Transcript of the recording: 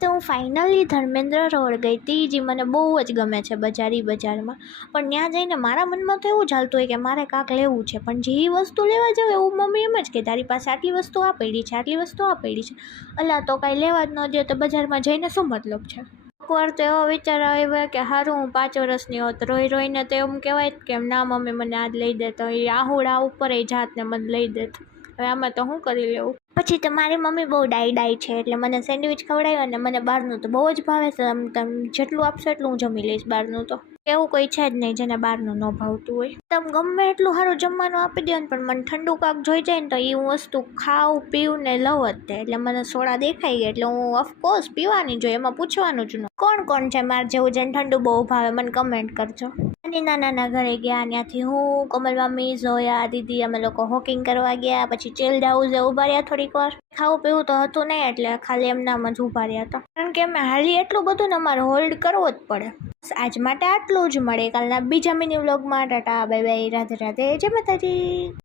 તો હું finally Dharmendra road ગઈ હતી, જે મને બહુ જ ગમે છે, બજારમાં. પણ ત્યાં જઈને મારા મનમાં તો એવું ચાલતું હોય કે મારે કાંક લેવું છે, પણ જે વસ્તુ લેવા જાવ એવું મમ્મી એમ જ કે તારી પાસે આટલી વસ્તુ આ પડી છે, આટલી વસ્તુ આ પડી છે. અલા તો કાંઈ લેવા જ ન દે તો બજારમાં જઈને શું મતલબ છે. એકવાર તો એવો વિચાર આવ્યો કે સારું હું 5 વર્ષની હોત, રોઈને તો એમ કહેવાય કે ના મમ્મી મને આજ લઈ દે, તો એ આહુડા ઉપર એ જાતને મને લઈ દેત. હવે આમાં તો શું કરી લેવું. પછી તો મારી મમ્મી બહુ ડાઈ છે, એટલે મને સેન્ડવિચ ખવડાવ્યો અને મને બહારનું તો બહુ જ ભાવે છે. તમે જેટલું આપશો એટલું હું જમી લઈશ બહારનું. તો એવું કોઈ છે જ નહીં જેને બહારનું ન ભાવતું હોય. તમે ગમે એટલું સારું જમવાનું આપી દો ને, પણ મને ઠંડુ કાક જોઈ જાય ને તો એ હું વસ્તુ ખાઉં પીવું ને લવ જ તે. એટલે મને સોડા દેખાઈ ગયા એટલે હું ઓફકોર્સ પીવાની જોઈએ, એમાં પૂછવાનું જ ન. કોણ છે મારે જેવું જેને ઠંડુ બહુ ભાવે મને કમેન્ટ કરજો. નાના ઘરે ગયા, ત્યાંથી હું, કોમલ મામી, ઝોયા, દીદી અમે લોકો વોકિંગ કરવા ગયા. પછી ચિલ્ડ હાઉસે ઊભા રહ્યા થોડીક વાર. ખાવું પીવું તો હતું નહીં એટલે ખાલી એમનામ જ ઊભા રહ્યા હતા, કારણ કે અમે હાલી એટલું બધું ને અમારે હોલ્ડ કરવો જ પડે. આજ માટે આટલું જ. મળે કાલના બીજા મિની વ્લોગમાં. ટાટા બાય બાય, રાધે રાધે, જય માતાજી.